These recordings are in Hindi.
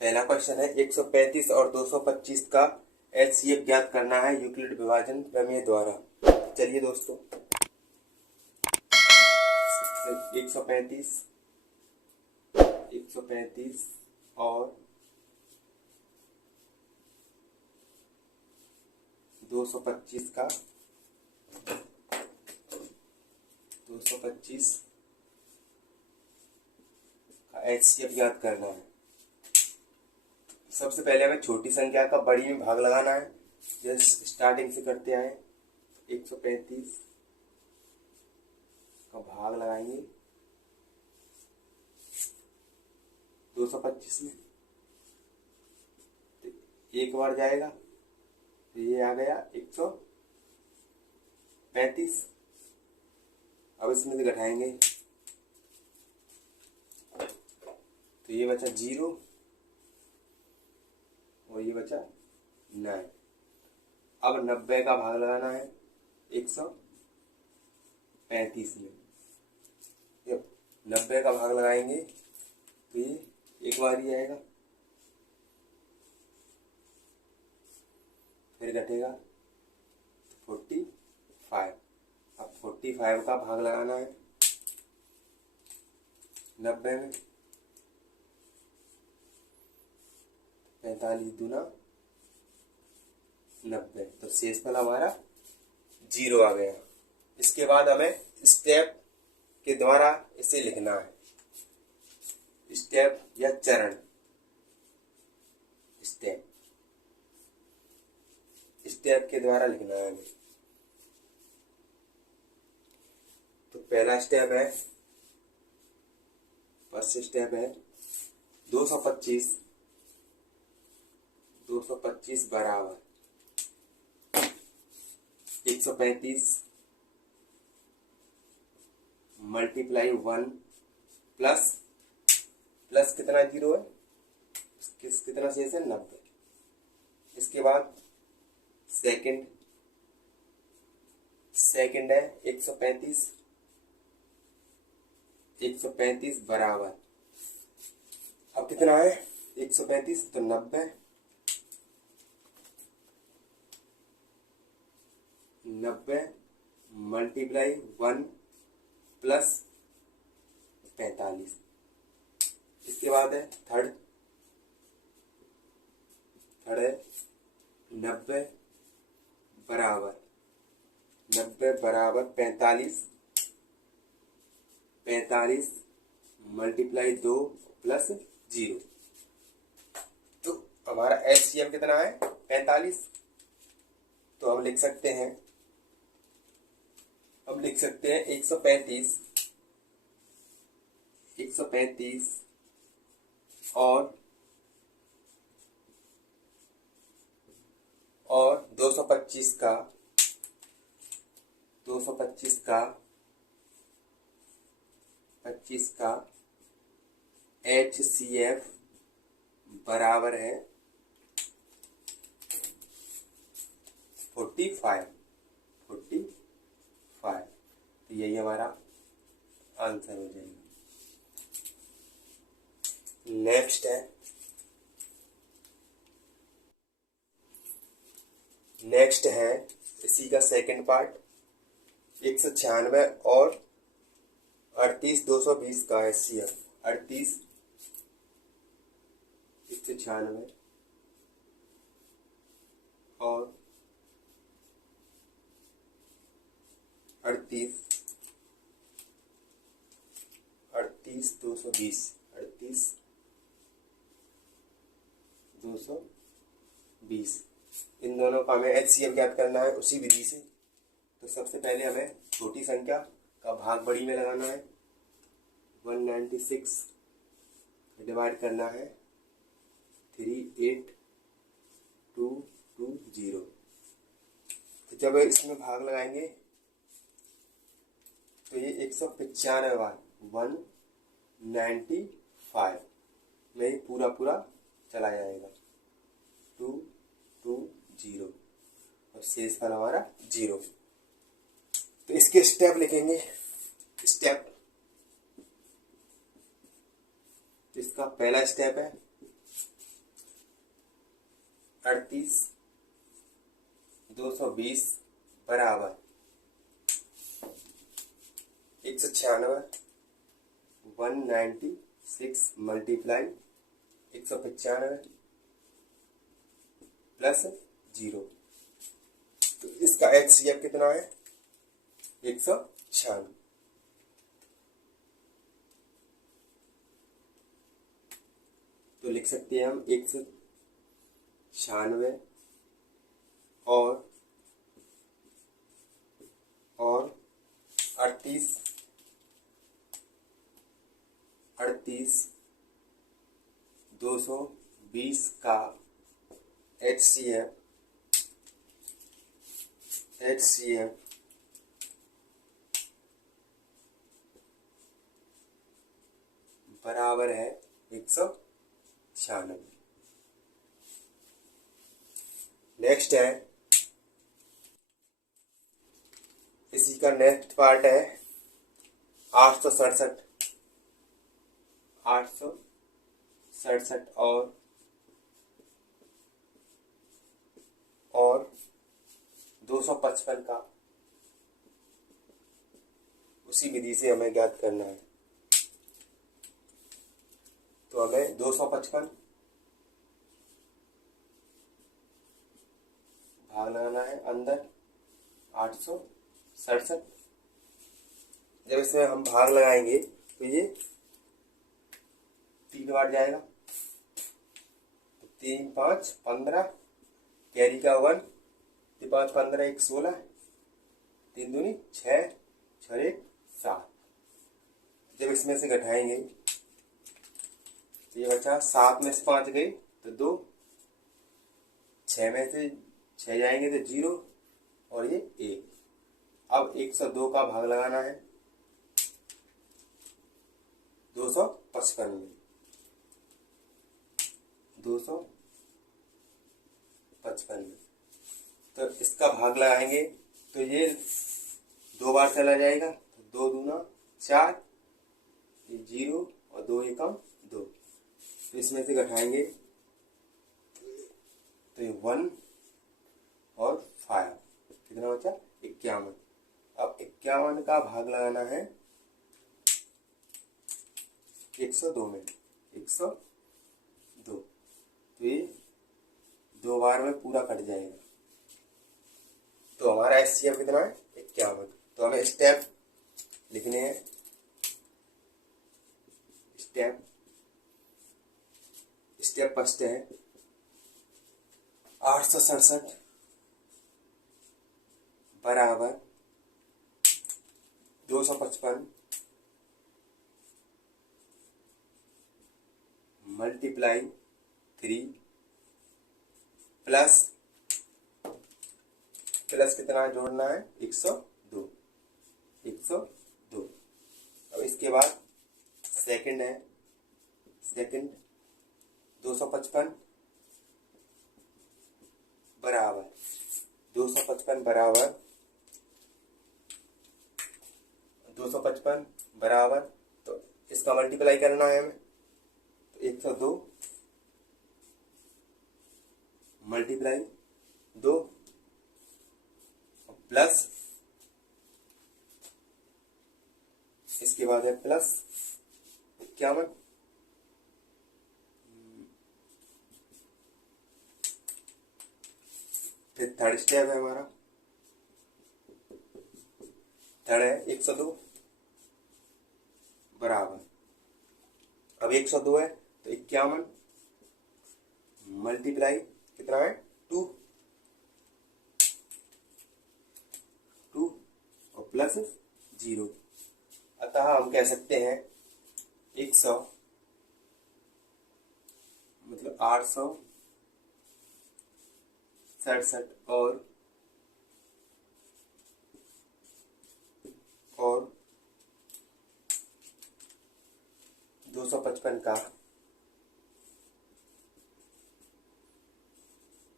पहला क्वेश्चन है 135 और 225 का एचसीएफ ज्ञात करना है यूक्लिड विभाजन प्रमेय द्वारा। चलिए दोस्तों, 135 और 225 का एचसीएफ ज्ञात करना है। सबसे पहले हमें छोटी संख्या का बड़ी में भाग लगाना है। जैसे स्टार्टिंग से करते आए, 135 का भाग लगाएंगे 225 में, तो एक बार जाएगा तो ये आ गया 135। अब इसमें से घटाएंगे तो ये बचा 0 और ये बचा 9। अब 90 का भाग लगाना है 135 में। जब 90 का भाग लगाएंगे तो ये एक बार ही आएगा, फिर घटेगा 45। अब 45 का भाग लगाना है 90 में, 45 दूना 90, तो शेषफल हमारा 0 आ गया। इसके बाद हमें स्टेप के द्वारा इसे लिखना है। स्टेप या चरण, स्टेप के द्वारा लिखना है हमें। तो पहला स्टेप है, फर्स्ट स्टेप है 225 बराबर 135 मल्टीप्लाई 1 प्लस कितना 0 है, कितना शेष है 90। इसके बाद सेकंड है 135 बराबर, अब कितना है 135 तो 90 मल्टीप्लाई 1 प्लस 45। इसके बाद है थर्ड है 90 बराबर 45 मल्टीप्लाई 2 प्लस 0। तो हमारा एचसीएफ कितना है 45। तो हम लिख सकते हैं 135 और 225 का एचसीएफ बराबर है 45। तो यही हमारा आंसर हो जाएगा। नेक्स्ट है इसी का सेकंड पार्ट, 196 और 38220 का एचसीएफ। 196 और 220 इन दोनों का हमें एचसीएफ ज्ञात करना है उसी विधि से। तो सबसे पहले हमें छोटी संख्या का भाग बड़ी में लगाना है। 196 डिवाइड करना है 38220। तो जब इसमें भाग लगाएंगे तो ये 195 बार 195 में पूरा चला जाएगा 220 और शेषफल हमारा 0। तो इसके स्टेप लिखेंगे। इसका पहला स्टेप है 38,220 बराबर 196, 196 मल्टीप्लाई 195 प्लस 0। तो इसका HCF कितना है? 196। तो लिख सकते हैं हम 196 और 38,220 का HCF बराबर है 196। नेक्स्ट है, इसी का नेक्स्ट पार्ट है 867 और 255 का उसी विधि से हमें ज्ञात करना है। तो हमें 255 भाग लगाना है अंदर 867। जब इसमें हम भाग लगाएंगे तो ये 3 बार जाएगा, 3 5 15, कैरी का 1, 5 15 1 16, 3 दूनी 6, 6 1 7। जब इसमें से घटाएंगे तो ये बचा 7 में से 5 गई तो 2, 6 में से 6 जाएंगे तो 0 और ये 1। अब 102 का भाग लगाना है 255 में, 255 में। तो इसका भाग लगाएंगे तो ये 2 बार चला जाएगा, तो 2 दूना 4, ये 0 और 2 एकम 2। तो इसमें से घटाएंगे तो ये 1 और 5, कितना बचा? 51। अब 51 का भाग लगाना है 102 में, 102। तो ये 2 बार में पूरा कट जाएगा। तो हमारा HCF कितना है? 51। तो हमें स्टेप लिखने हैं। स्टेप फर्स्ट है 867 बराबर 255 मल्टीप्लाई 3 प्लस कितना जोड़ना है? 102। अब इसके बाद सेकंड है, 255 बराबर 255 बराबर तो इसका मल्टीप्लाई करना है हमें। तो 102 मल्टीप्लाई 2 प्लस इसके बाद है प्लस 51। फिर थर्ड स्टेप है हमारा, थर्ड है 102 बराबर, अब 102 है तो 51 मल्टीप्लाई कितना है? 2 और प्लस 0। अतः हम कह सकते हैं 100 मतलब 867 और 255 का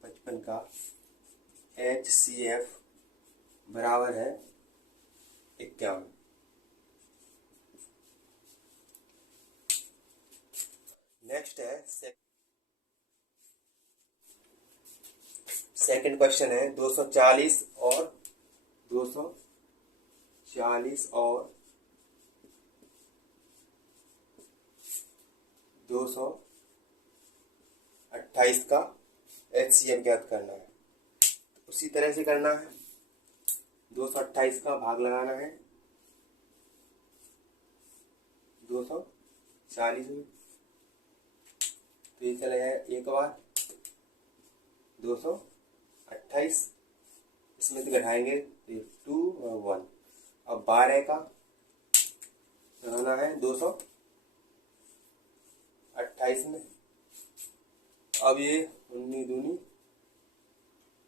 55 का HCF बराबर है 51। नेक्स्ट है सेकंड क्वेश्चन है 240 और 240 और 228 का HCF ज्ञात करना है। उसी तरह से करना है, 228 का भाग लगाना है 240 में, तो ये चला जाए एक बार 228, इसमें से घटाएंगे 2 और 1। अब 12 का लगाना है 228 में। अब ये 19 दूनी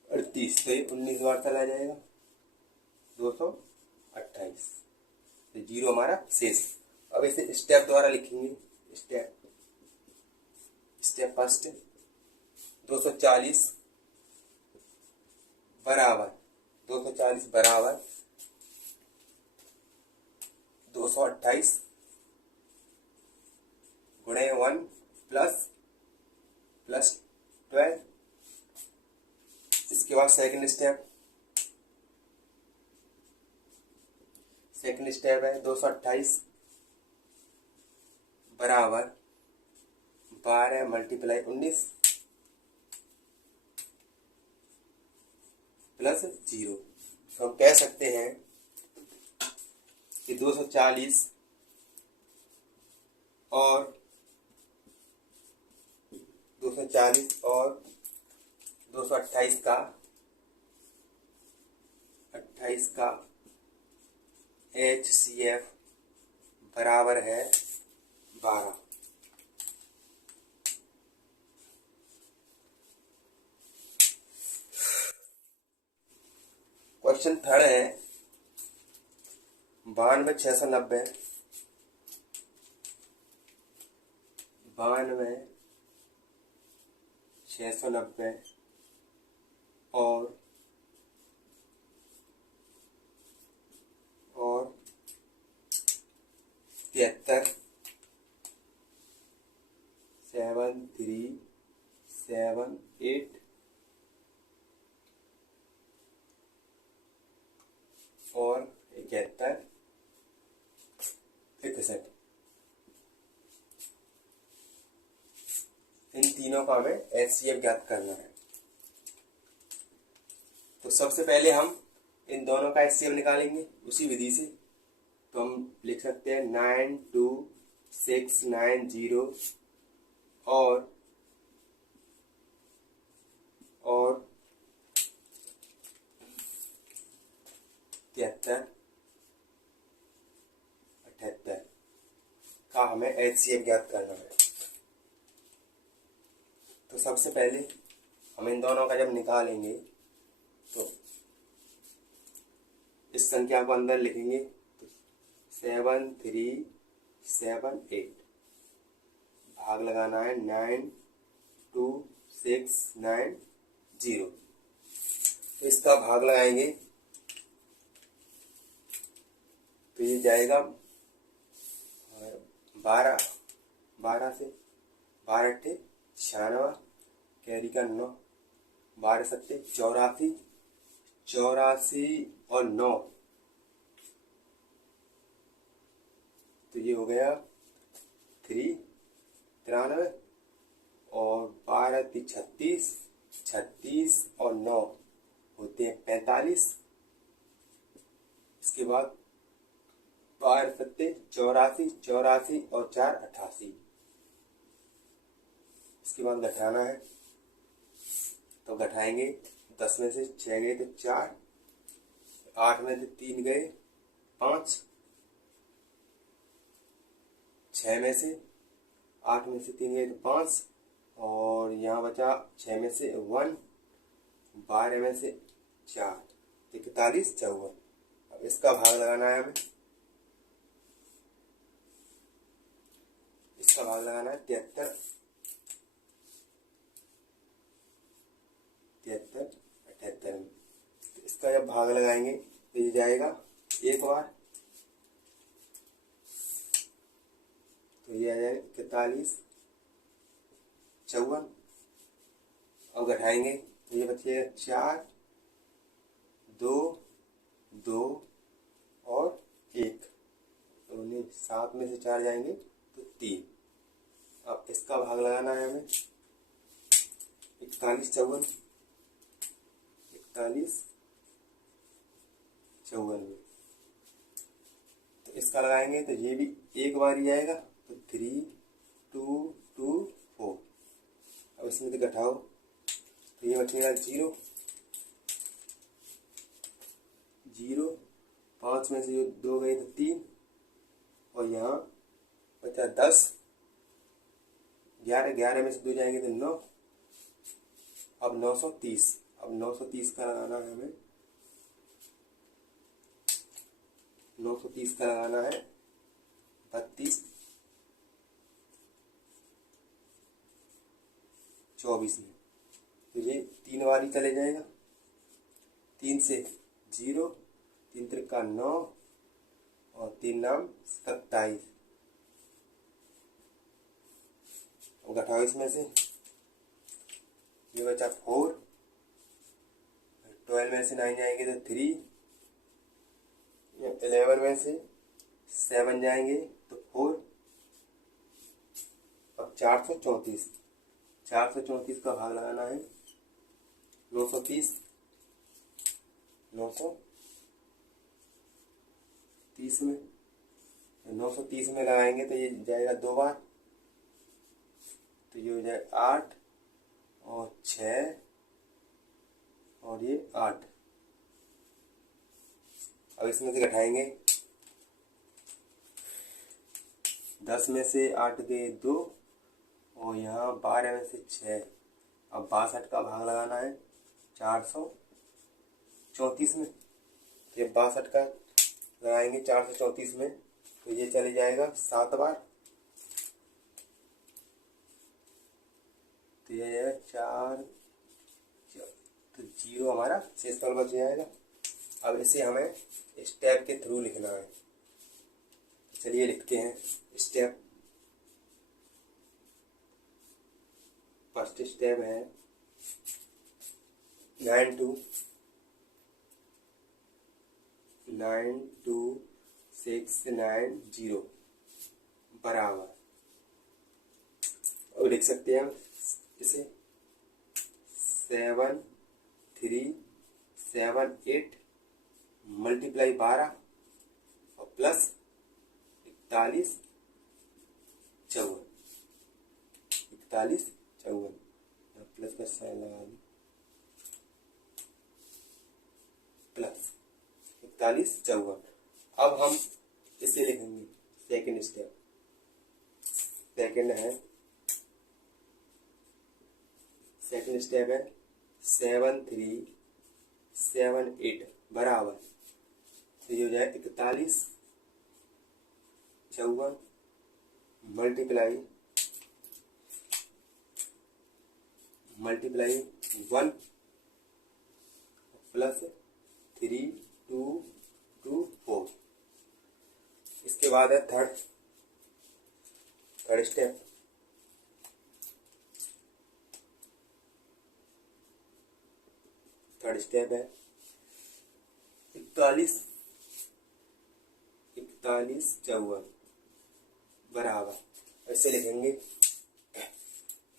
38, तो ये 19 बार चला जाएगा 228, तो 0 हमारा शेष। अब इसे स्टेप द्वारा लिखेंगे। स्टेप फर्स्ट, 240 बराबर 228 गुणे 1 प्लस 12। इसके बाद सेकंड स्टेप है 228 बराबर 12 मल्टीप्लाई 19 प्लस 0। तो हम कह सकते हैं कि 240 और 228 का HCF बराबर है 12। क्वेश्चन थर्ड है 92,690 और 73 7378 और 71 61। इन तीनों का हमें HCF ज्ञात करना है। तो सबसे पहले हम इन दोनों का HCF निकालेंगे उसी विधि से। तो हम लिख सकते हैं 92690 और 73 78 का हमें HCF ज्ञात करना है। तो सबसे पहले हम इन दोनों का जब निकालेंगे तो इस संख्या को अंदर लिखेंगे, तो 7378 भाग लगाना है 92690। तो इसका भाग लगाएंगे तो ये जाएगा 12 से 12 अट्ठे 96, कैरी का 9, 12 सत्ते 84, 84 और 9, तो ये हो गया 93 और 12 × 36, 36 और 9 होते हैं 45। इसके बाद 12 सत्ते 84, 84 और 4 88। इसके बाद घटाना है, तो घटाएंगे 10 में से 6 गए तो 4, 8 में से 3 गए 5, 6 में से 8 में से 3 गए तो 5 और यहाँ बचा 6 में से 1, 12 में से 4, 41 54। अब इसका भाग लगाना है हमें, इसका भाग लगाना है 73 78 में। तो इसका जब भाग लगाएंगे तो ये जाएगा एक बार, तो ये आ जाएगा 41 54। अब घटाएंगे तो ये बचेगा 4, 2, 2 और 1। तो 7 में से 4 जाएंगे तो 3। अब इसका भाग लगाना है हमें। 41 54, 41 54 में तो इसका लगाएंगे तो ये भी एक बार ही आएगा। तो 3 2 2 4। अब इसमें से घटाओ तो ये बचेगा 0 0। 5 में से 2 गए तो 3 और यहाँ बचा 10। 11 में से 2 जाएंगे तो 9। अब 930। अब 930 का लगाना है हमें। 930 का लगाना है 32 24 में। तो ये 3 बार ही चले जाएगा। 3 से 0, 3 त्रिका 9 और 3 नाम 27। अब घटाओ इसमें से, ये बचा 4। 12 में से 9 जाएंगे तो 3। 11 में से 7 जाएंगे तो 4। अब 434। 434 का भाग लगाना है 930। 930 में 930 में लगाएंगे तो ये जाएगा 2 बार। तो ये हो जाए 8 और 6 और ये 8। अब इसमें से घटाएंगे। 10 में से 8 गए 2 और यहाँ 12 में से 6। अब 62 का भाग लगाना है 434 में। तो ये 62 का लगाएंगे 434 में तो ये चले जाएगा 7 बार। तो ये है 4 तो 0 हमारा शेषफल बच जाएगा। अब इसे हमें स्टेप के थ्रू लिखना है। चलिए लिखते हैं स्टेप। फर्स्ट स्टेप है 92690 बराबर। और लिख सकते हैं हम इसे 7378 मल्टीप्लाई 12 और प्लस 41 54। 41 54 प्लस का साइन लगा दी। प्लस 41 54। अब हम इसे लिखेंगे सेकंड स्टेप। सेकंड स्टेप है 7378 बराबर। तो ये हो जाए 41 54 मल्टीप्लाई 1 प्लस 3224। इसके बाद है थर्ड स्टेप। थर्ड स्टेप है 41 54 बराबर। ऐसे लिखेंगे।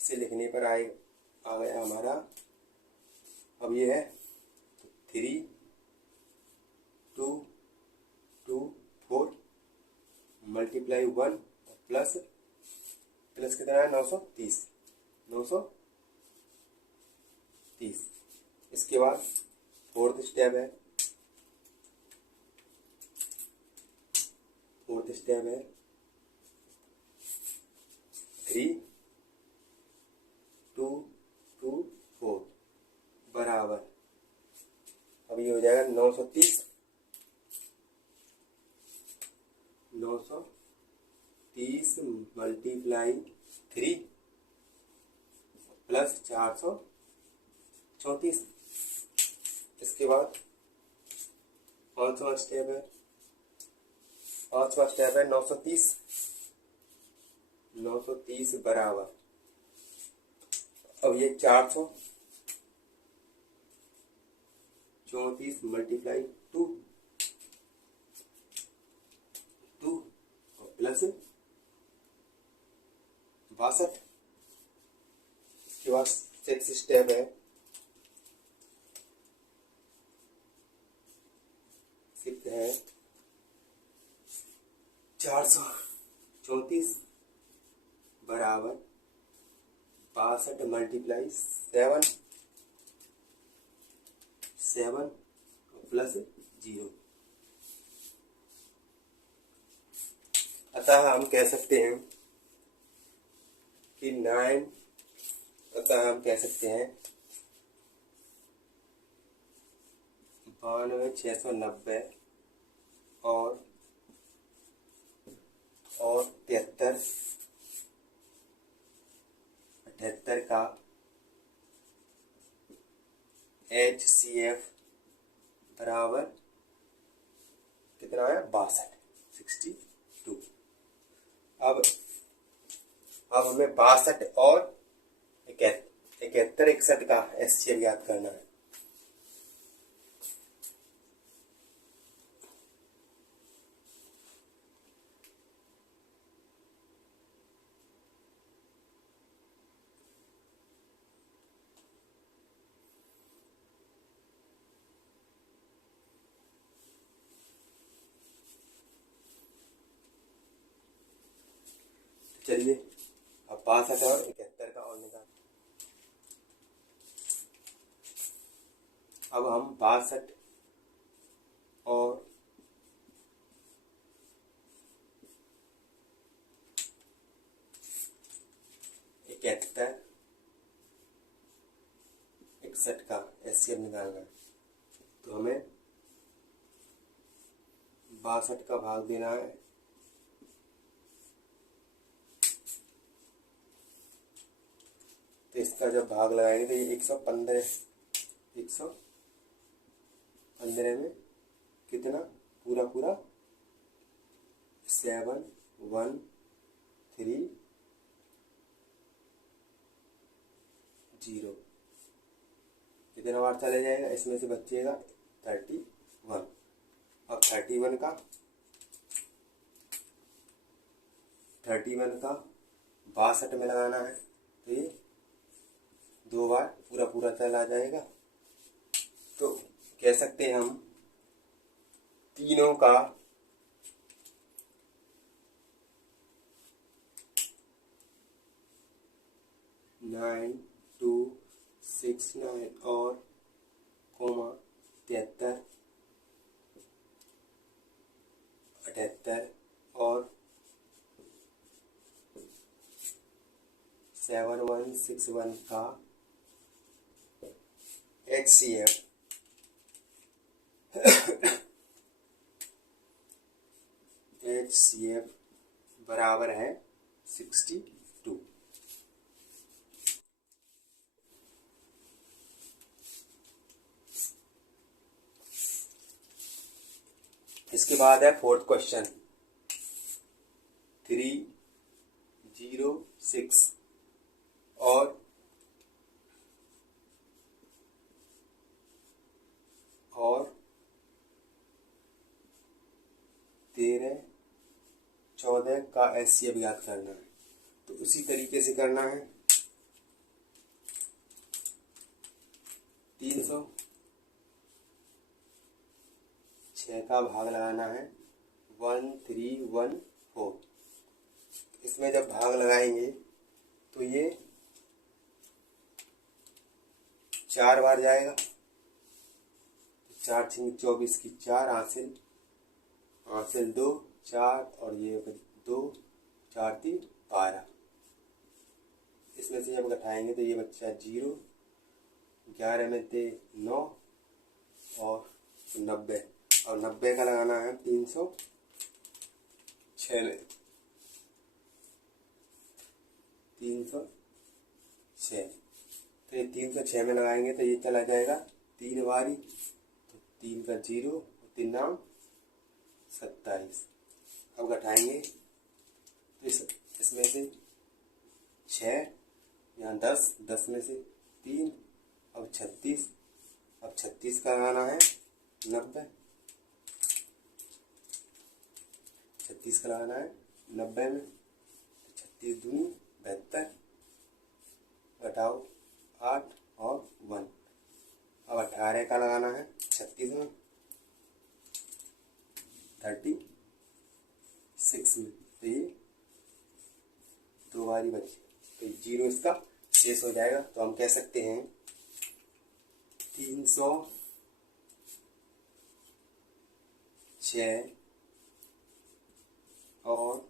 इसे लिखने पर आ गया हमारा। अब ये है 3 2 2 4 मल्टीप्लाई 1 प्लस कितना है 930। इसके बाद फोर्थ स्टेप है 3 2 2 4 बराबर। अब ये हो जाएगा 930 मल्टीप्लाई 3 प्लस 434। इसके बाद पांचवा स्टेप है 930 बराबर। अब ये 400 34 मल्टीप्लाई 2 और प्लस 62। इसके बाद 6 स्टेप है, 6 है 434 बराबर 62 मल्टीप्लाई 7 और प्लस 0। अतः हम कह सकते हैं कि 92 690 और 78 का HCF बराबर कितना है 62। अब हमें 62 और 71 61 का HCF याद करना है। चलिए अब 62 और 71 का और निकाल। अब हम 62 और 71 61 का HCF निकालना है। तो हमें 62 का भाग देना है 115। इसका जब भाग लगाएंगे तो ये 115 में कितना पूरा 7 1 3 0 कितना बार चले जाएगा, इसमें से बचेगा 31। अब 31 का 62 में लगाना है तो ये 2 बार पूरा चला जाएगा। तो कह सकते हैं हम तीनों का नाइन 2 6 9 और 73 78 और 7161 का HCF बराबर है 62। इसके बाद है 4th क्वेश्चन 306 और 13 14 का HCF याद करना है। तो उसी तरीके से करना है। 306 का भाग लगाना है 1314। इसमें जब भाग लगाएंगे तो ये 4 बार जाएगा। 4 6 24 की 4 हासिल 2 4 और ये 2 4 3 12। इसमें से जब घटाएंगे तो ये बच्चा 0 11 में दे 9 और 90 और 90 का लगाना है 306 में 306। तो ये 306 में लगाएंगे तो ये चला जाएगा 3 बारी, तो 3 का 0 और 3 नाम 27। अब घटाएंगे तो इसमें से 6 यहाँ 10 10 में से 3 अब 36 अब 36 का लगाना है 90, 36 का लगाना है 90 में, 36 दूनी 72, घटाओ 8 और 1। अब 18 का लगाना है 36 में, 36 में, तो ये 2 बारी बची, तो 0 इसका शेष हो जाएगा। तो हम कह सकते हैं 306 और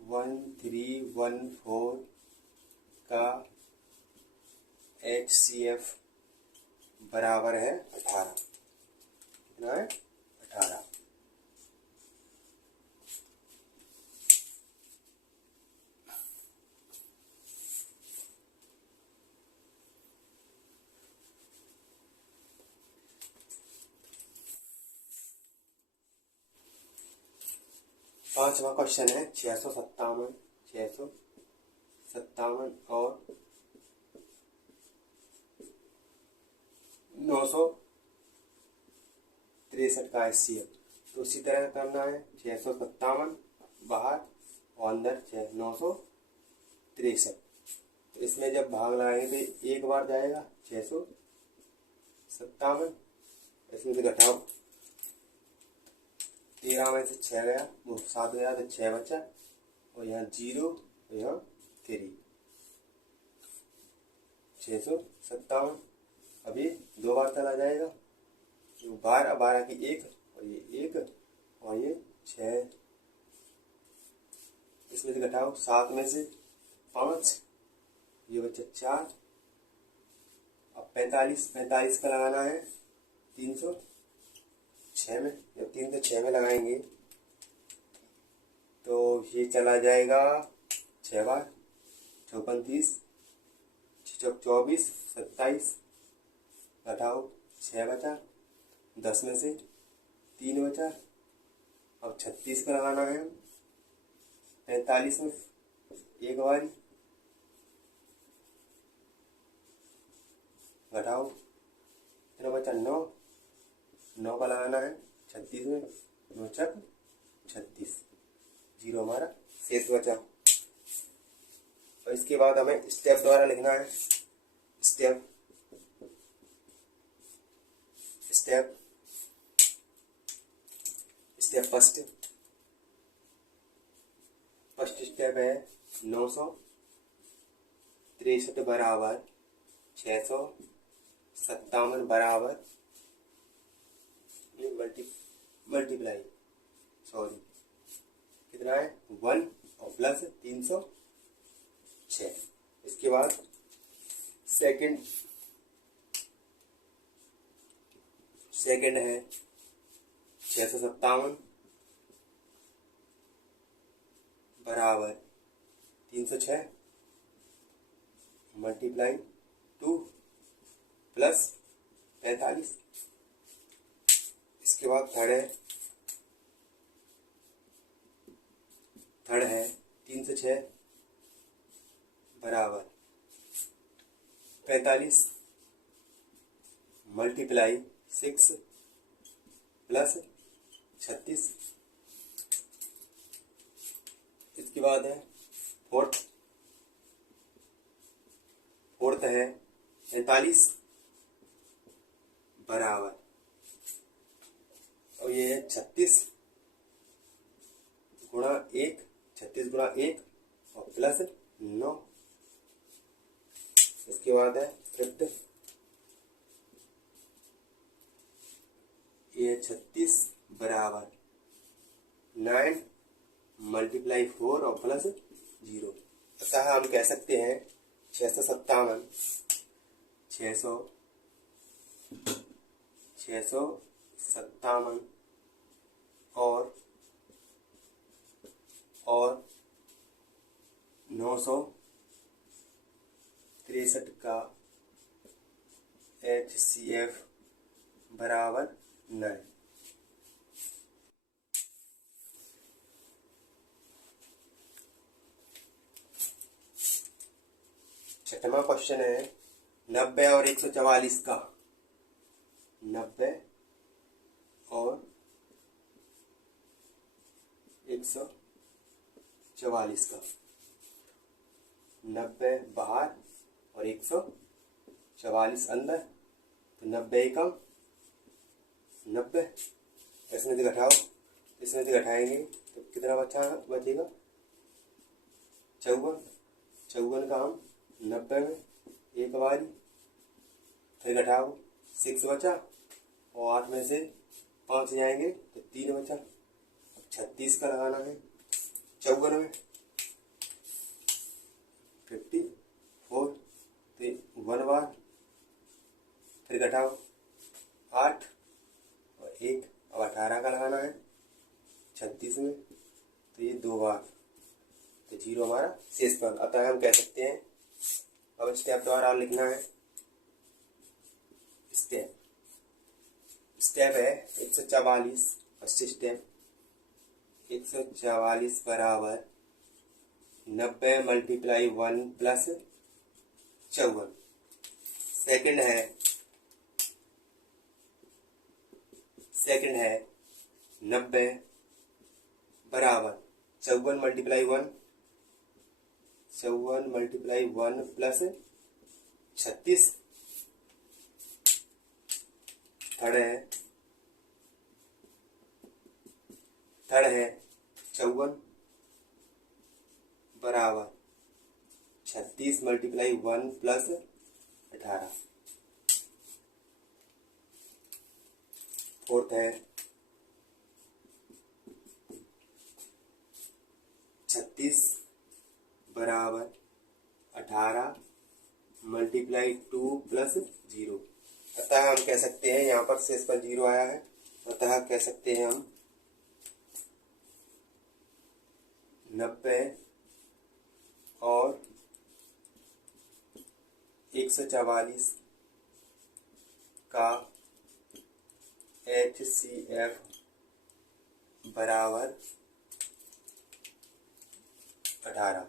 1314 का HCF बराबर है 18। कितना है? 18। पांचवा क्वेश्चन है 657 और 963 का HCF। तो उसी तरह करना है 657 बाहर और अंदर 963। तो इसमें जब भाग लगाएंगे तो एक बार जाएगा 657, इसमें से घटाओ 13 में से 6 गया, वो 7 गया तो 6 बचा, और यहाँ 0 और यहाँ 3, 657। अभी 2 बार चला जाएगा, तो 12 12 की 1 और ये 1 और ये 6, इसमें से घटाओ 7 में से 5, ये बच्चा 4। अब 45 का लगाना है 306 में। जब 306 में लगाएंगे तो ये चला जाएगा 6 बार, 54 30, 24 27, घटाओ 6 बचा, 10 में से 3 बचा। अब 36 का लगाना है 45 में एक बारी, घटाओ कितना बचा 9 का लगाना है 36 में, 9 चक 36, 0 हमारा शेष बचा। और इसके बाद हमें स्टेप द्वारा लिखना है। स्टेप फर्स्ट स्टेप है 963 बराबर 657 बराबर मल्टीप्लाई कितना है 1 और प्लस 306। इसके बाद सेकंड है 657 बराबर 306 मल्टीप्लाई 2 प्लस 45। इसके बाद थर्ड है 306 बराबर 45 मल्टीप्लाई 6 प्लस 36। इसके बाद है फोर्थ है 45 बराबर, और ये है 36 गुणा 1, 36 गुणा 1 और प्लस 9। इसके बाद है फिफ्थ, ये 36 बराबर 9 मल्टीप्लाई 4 और प्लस 0। अतः हम कह सकते हैं 657 और 963 का HCF बराबर 9। छठवां क्वेश्चन है 90 और 144 का, 90 और 144 का, 90 बाहर और 144 अंदर, तो 90 एकम 90। इसमें से घटाओ, इसमें से घटाएंगे तो कितना बचेगा 54। 54 का हम 90 में एक बारी, फिर घटाओ 6 बचा और 8 में से 5 जाएंगे तो 3 बचा। अब 36 का लगाना है 54 में, 54 तो 1 बार, फिर घटाओ 8 और 1, अब 18 का लगाना है 36 में, तो ये 2 बार, तो 0 हमारा शेष पद। अतः हम कह सकते हैं, अब स्टेप द्वारा लिखना है। स्टेप है 144, फर्स्ट स्टेप 144 बराबर 90 मल्टीप्लाई 1 प्लस 54। सेकंड है 90 बराबर 54 मल्टीप्लाई 1, 54 मल्टीप्लाई 1 प्लस 36। थर्ड है 54 बराबर 36 मल्टीप्लाई 1 प्लस 18। फोर्थ है 36 बराबर 18 मल्टीप्लाई 2 प्लस 0। अतः हम कह सकते हैं, यहाँ पर शेष पर 0 आया है, अतः कह सकते हैं हम 90 और 144 का HCF बराबर 18।